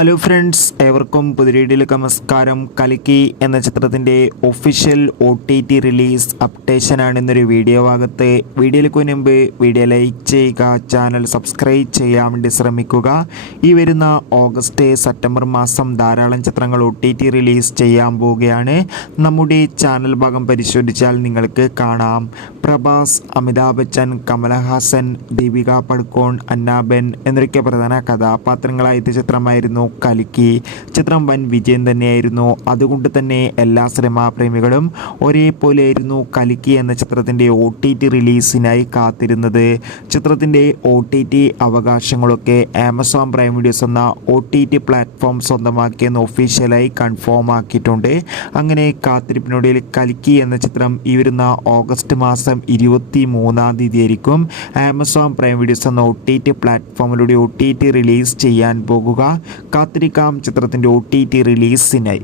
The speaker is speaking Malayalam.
ഹലോ ഫ്രണ്ട്സ്, ഏവർക്കും പുതിരീടിയിലേക്ക് നമസ്കാരം. കൽക്കി എന്ന ചിത്രത്തിൻ്റെ ഒഫീഷ്യൽ OTT റിലീസ് അപ്ഡേഷനാണ് ഇന്നൊരു വീഡിയോ ഭാഗത്ത്. വീഡിയോയിലേക്ക് മുൻപ് വീഡിയോ ലൈക്ക് ചെയ്യുക, ചാനൽ സബ്സ്ക്രൈബ് ചെയ്യാൻ വേണ്ടി ശ്രമിക്കുക. ഈ വരുന്ന ഓഗസ്റ്റ് സെപ്റ്റംബർ മാസം ധാരാളം ചിത്രങ്ങൾ OTT റിലീസ് ചെയ്യാൻ പോവുകയാണ്. നമ്മുടെ ചാനൽ ഭാഗം പരിശോധിച്ചാൽ നിങ്ങൾക്ക് കാണാം. പ്രഭാസ്, അമിതാഭ് ബച്ചൻ, കമലഹാസൻ, ദീപിക പടുക്കോൺ, അന്നാബെൻ എന്നൊക്കെ പ്രധാന കഥാപാത്രങ്ങളായ ചിത്രമായിരുന്നു കൽക്കി. ചിത്രം വൻ വിജയം തന്നെയായിരുന്നു. അതുകൊണ്ട് തന്നെ എല്ലാ സിനിമാ പ്രേമികളും ഒരേപോലെയായിരുന്നു കൽക്കി എന്ന ചിത്രത്തിൻ്റെ OTT റിലീസിനായി കാത്തിരുന്നത്. ചിത്രത്തിൻ്റെ OTT അവകാശങ്ങളൊക്കെ ആമസോൺ പ്രൈം വീഡിയോസ് എന്ന OTT പ്ലാറ്റ്ഫോം സ്വന്തമാക്കിയെന്ന് ഒഫീഷ്യലായി കൺഫേം ആക്കിയിട്ടുണ്ട്. അങ്ങനെ കാത്തിരിപ്പിനൊടുവിൽ കൽക്കി എന്ന ചിത്രം ഈ വരുന്ന ഓഗസ്റ്റ് മാസം 23-ാം തീയതി ആയിരിക്കും ആമസോൺ പ്രൈം വീഡിയോസ് എന്ന OTT പ്ലാറ്റ്ഫോമിലൂടെ OTT റിലീസ് ചെയ്യാൻ പോകുക. കാത്തിരിക്കാം ചിത്രത്തിൻ്റെ OTT റിലീസിനായി.